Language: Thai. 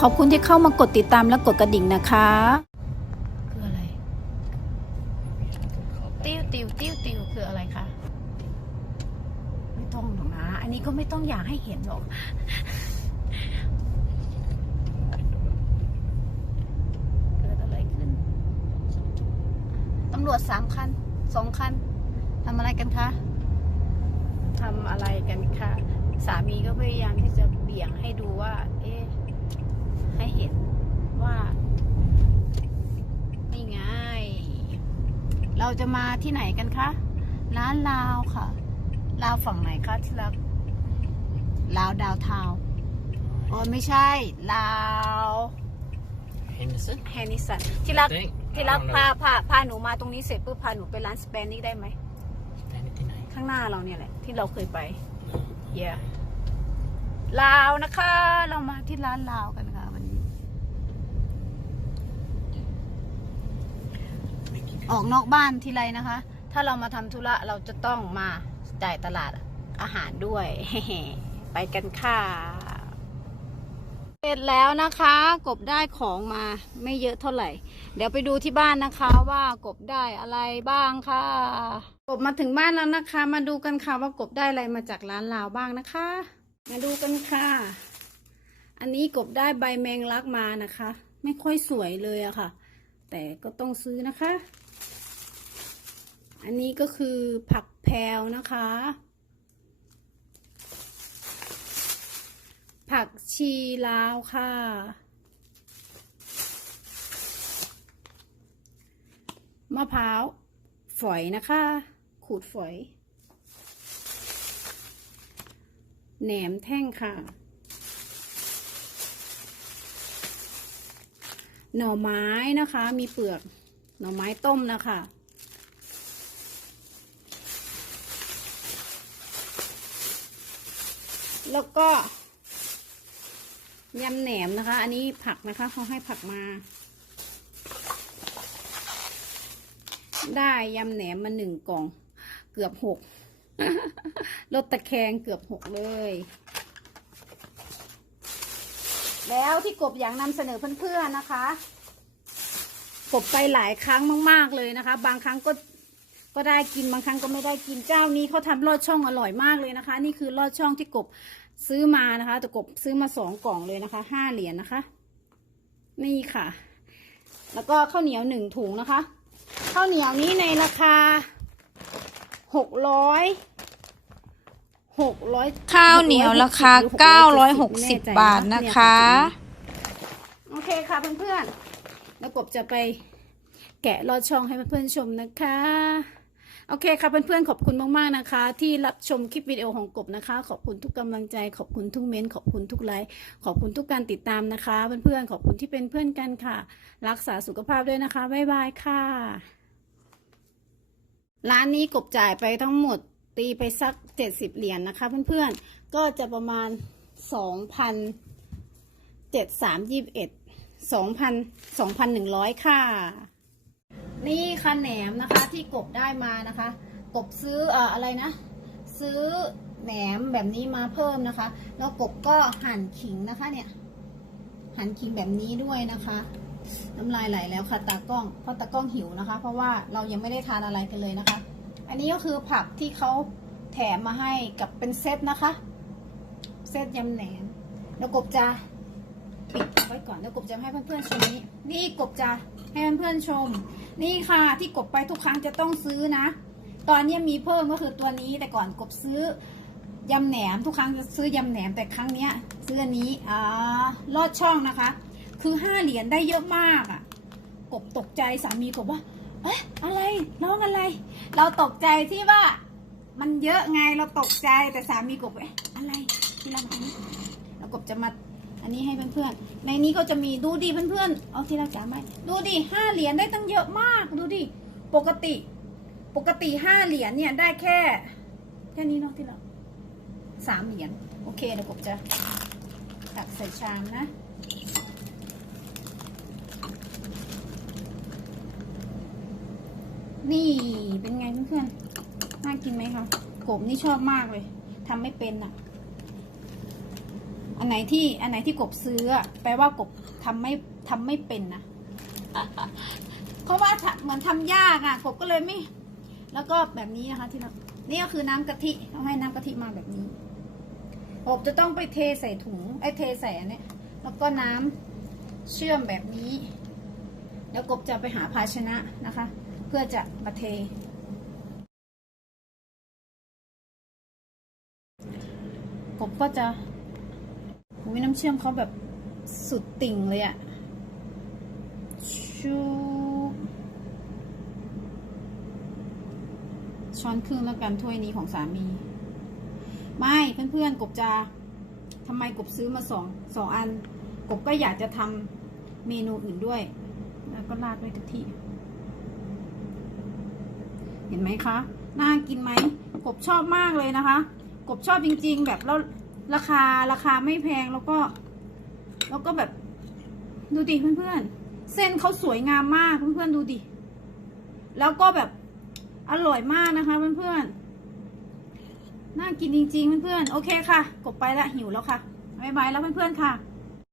ขอบคุณที่เข้ามากดติดตามและกดกระดิ่งนะคะคืออะไร ติ้วติ้วติ้วติ้วคืออะไรคะ ไม่ต้องหรอกนะ อันนี้ก็ไม่ต้องอยากให้เห็นหรอก เกิดอะไรขึ้น ตำรวจสามคัน สองคัน ทำอะไรกันคะ ทำอะไรกันคะ สามีก็พยายามที่จะเบี่ยงให้ดูว่า เอ๊ะ ให้เห็นว่านี่ไง เราจะมาที่ไหนกันคะ ร้านลาวค่ะ ลาวฝั่งไหนคะที่รักลาวดาวเทาวน์อ๋อไม่ใช่ ลาว Henderson? แฮนิสันที่รัก think. ที่รัก I don't พา know. พาพาหนูมาตรงนี้เสร็จปุ๊บพาหนูไปร้านสเปนนี่ได้ไหม Anything I- ข้างหน้าเราเนี่ยแหละ ที่เราเคยไปเย่ลาวนะคะ เรามาที่ร้านลาวกันค่ะวันนี้ Mickey ออกนอกบ้านทีไรนะคะ ถ้าเรามาทำธุระเราจะต้องมาจ่ายตลาดอาหารด้วย ไปกันค่ะเสร็จแล้วนะคะ กบได้ของมาไม่เยอะเท่าไหร่ เดี๋ยวไปดูที่บ้านนะคะว่ากบได้อะไรบ้างค่ะ กบมาถึงบ้านแล้วนะคะ มาดูกันค่ะว่ากบได้อะไรมาจากร้านลาวบ้างนะคะ มาดูกันค่ะ อันนี้กบได้ใบแมงลักมานะคะ ไม่ค่อยสวยเลยอะค่ะ แต่ก็ต้องซื้อนะคะ อันนี้ก็คือผักแพรวนะคะ ผักชีลาวค่ะ มะพร้าวฝอยนะคะ ขูดฝอยแหนมแท่งค่ะ หน่อไม้นะคะ มีเปลือก หน่อไม้ต้มนะคะ แล้วก็ยำแหนมนะคะ อันนี้ผักนะคะเขาให้ผักมา ได้ยำแหนมมาหนึ่งกล่อง เกือบหกรถตะแคงเกือบหกเลย แล้วที่กบอยากนำเสนอเพื่อนๆนะคะ กบไปหลายครั้งมาก ๆเลยนะคะ บางครั้งก็ก็ได้กินบางครั้งก็ไม่ได้กินเจ้านี้เขาทำลอดช่องอร่อยมากเลยนะคะ นี่คือลอดช่องที่กบ ซื้อมานะคะแต่กบซื้อมาสองกล่องเลยนะคะห้าเหรียญนะคะ นี่ค่ะ แล้วก็ข้าวเหนียวหนึ่งถุงนะคะข้าวเหนียวนี้ในราคาหกร้อยหกร้อยข้าวเหนียวราคา960บาทนะคะ โอเคค่ะเพื่อนๆแล้วกบจะไปแกะลอดช่องให้เพื่อนๆชมนะคะ โอเคค่ะเพื่อนๆขอบคุณมากๆนะคะ ที่รับชมคลิปวิดีโอของกบนะคะ ขอบคุณทุกกำลังใจ ขอบคุณทุกเม้น ขอบคุณทุกไลค์ขอบคุณทุกการติดตามนะคะ เพื่อนๆขอบคุณที่เป็นเพื่อนกันค่ะ รักษาสุขภาพด้วยนะคะบ๊ายบายค่ะ ร้านนี้กบจ่ายไปทั้งหมดตีไปสักเจ็ดสิบเหรียญนะคะ เพื่อนๆก็จะประมาณสองพันเจ็ดสามยี่สิบเอ็ดสองพันสองพันหนึ่งร้อยค่ะ นี่ค่ะแหนมนะคะที่กบได้มานะคะ กบซื้อเอ่ออะไรนะ ซื้อแหนมแบบนี้มาเพิ่มนะคะ แล้วกบก็หั่นขิงนะคะเนี่ย หั่นขิงแบบนี้ด้วยนะคะน้ำลายไหลแล้วค่ะตากล้องเพราะตากล้องหิวนะคะ เพราะว่าเรายังไม่ได้ทานอะไรกันเลยนะคะ อันนี้ก็คือผักที่เขาแถมมาให้กับเป็นเซตนะคะ เซตยำแหนมแล้วกบจะปิดไว้ก่อนแล้วกบจะให้เพื่อนๆชิมนี้ นี่กบจะ ให้เพื่อนๆชม นี่ค่ะที่กบไปทุกครั้งจะต้องซื้อนะ ตอนนี้มีเพิ่มก็คือตัวนี้แต่ก่อนกบซื้อยำแหนมทุกครั้งจะซื้อยำแหนมแต่ครั้งเนี้ยซื้ออันนี้อ่าลอดช่องนะคะ คือห้าเหรียญได้เยอะมากอะ กบตกใจสามีกบว่าเอ๊ะอะไรน้องอะไร เราตกใจที่ว่ามันเยอะไงเราตกใจแต่สามีกบเอ๊ะอะไรที่เรามาอันนี้เรากบจะมา อันนี้ให้เพื่อนๆ ในนี้ก็จะมีดูดิเพื่อนๆ เอาที่เราจ๋าไหมดูดิห้าเหรียญได้ตั้งเยอะมาก ดูดิ ปกติ ปกติห้าเหรียญเนี่ยได้แค่ แค่นี้เนาะที่เราสามเหรียญ โอเคเดี๋ยวกบจะตักใส่ชามนะนี่เป็นไงเพื่อนๆ น่ากินไหมคะกบนี่ชอบมากเลย ทำไม่เป็นอะ อันไหนที่อันไหนที่กบซื้อแปลว่ากบทำไม่ทำไม่เป็นนะเพราะว่าเหมือนทำยากอะกบก็เลยไม่ แล้วก็แบบนี้นะคะ ที่เรานี่ก็คือน้ำกะทิต้องให้น้ำกะทิมาแบบนี้กบจะต้องไปเทใส่ถุงไอ้เทใส่อันเนี้ยแล้วก็น้ำเชื่อมแบบนี้ แล้วกบจะไปหาภาชนะนะคะ เพื่อจะมาเทกบก็จะ อุ้ยน้ำเชื่อมเขาแบบสุดติ่งเลยอะชูช้อนครึ่งแล้วกันถ้วยนี้ของสามี ไม่เพื่อนๆกบจะทำไมกบซื้อมาสองสองอัน กบก็อยากจะทำเมนูอื่นด้วย แล้วก็ราดด้วยกะทิเห็นไหมคะ น่ากินไหมกบชอบมากเลยนะคะ กบชอบจริง ๆ แบบแล้ว ราคาราคาไม่แพงแล้วก็ แล้วก็แบบดูดิเพื่อนๆ เส้นเขาสวยงามมากเพื่อนๆดูดิ แล้วก็แบบอร่อยมากนะคะเพื่อนๆ น่ากินจริงๆเพื่อนๆ โอเคค่ะ กบไปละหิวแล้วค่ะบ๊ายบายแล้วเพื่อนๆค่ะ